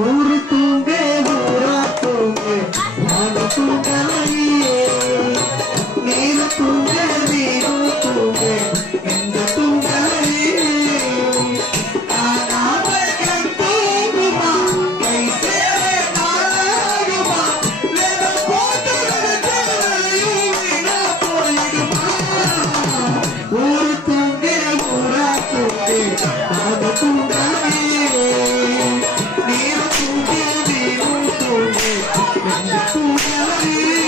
ஊரு தூங்கே ஊரா தூங்கே நானும் தூங்கலையே நீரு தூங்கே நீரும் தூங்கே எந்த தூங்கலையே ஆனாமல் தூங்குமா கை சேர நாளாகுமா நேர போட்டு வீணா போயிடுமா ஊரு தூங்கே ஊரா தூங்கே நானும் தூங்கலையே நீரு தூங்கே நீரும் தூங்கே எந்த தூங்கலையே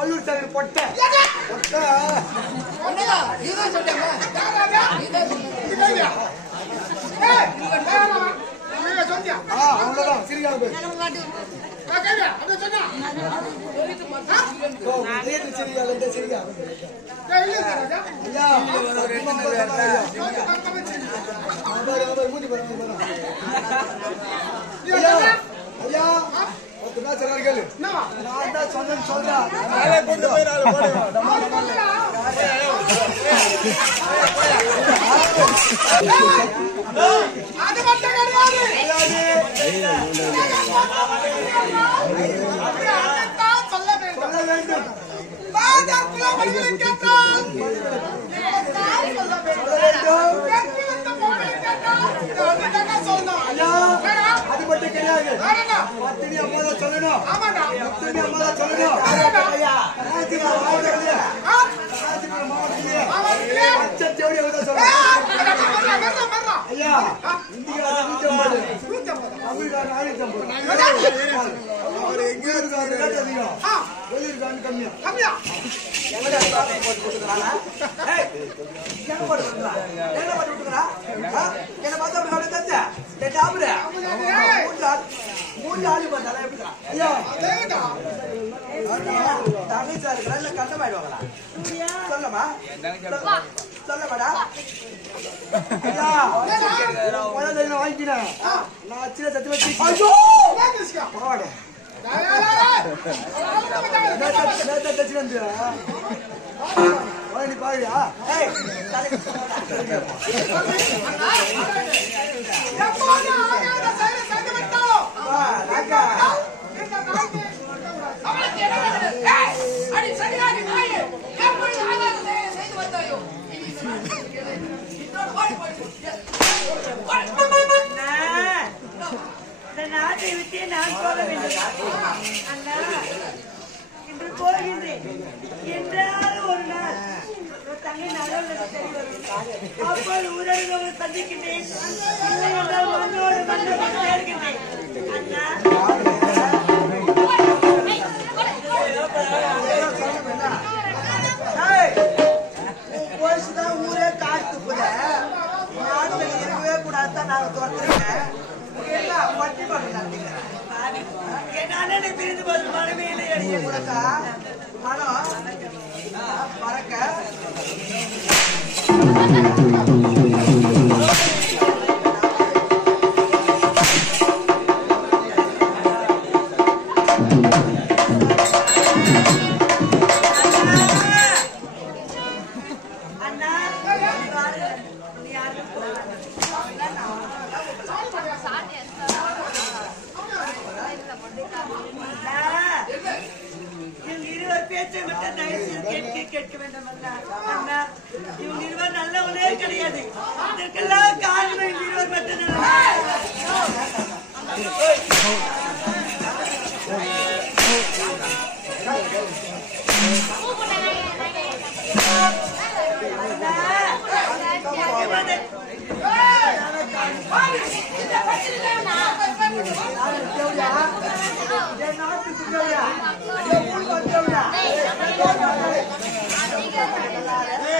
பல்லூர் சாமி பொட்டை பொட்டை இதுதான் சொல்லிட்டாங்க அவ்வளவுதான் சிரிக்காது அது மட்டும் கிடையாது சொல்ல வேண்டும் அது மட்டும் கிடையாது பத்தினி அம்மா சொல்லணும் பத்தினி அம்மா சொல்லணும் ஐயா இந்தியா 150 கம்மியா என்ன பார்த்தா மூணு ஆளு பார்த்தாலும் எப்படி ஐயா தங்கச்சா இருக்கிறா இல்ல கண்டமாயிடுவாங்களா சொல்லமா சொல்லமாடா ஐயா வாங்கிக்கிறேன் நான் சின்ன சத்து வச்சு பரவாயில்ல நீ பாருயா நாட்டை விட்டு நான் போக வேண்டும் அண்ணா இன்று போகின்றேன் என்றாலும் ஒரு நாள் தங்கை நல்ல அப்போது உறவுகளை சந்திக்கின்றேன் மண்ணோடு மண்ணோடு சேர்க்கின்றேன் அண்ணா போயிச்சுதான் ஊரே காட்டு கூட நாட்டுல இருக்கவே கூடாதுதான் நாங்க தோற்றுறேன் பட்டி பார்க்க என் அண்ணனை பிரிந்து போது மனமே இல்லை அடிக்க கூடக்கா மனம் மறக்க கேட்க வேண்டும் அண்ணா இவங்க இருவர் நல்லவனே கிடையாது இதற்கெல்லாம் காரணம் இவங்க இருவர் மட்டும்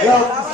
Hello.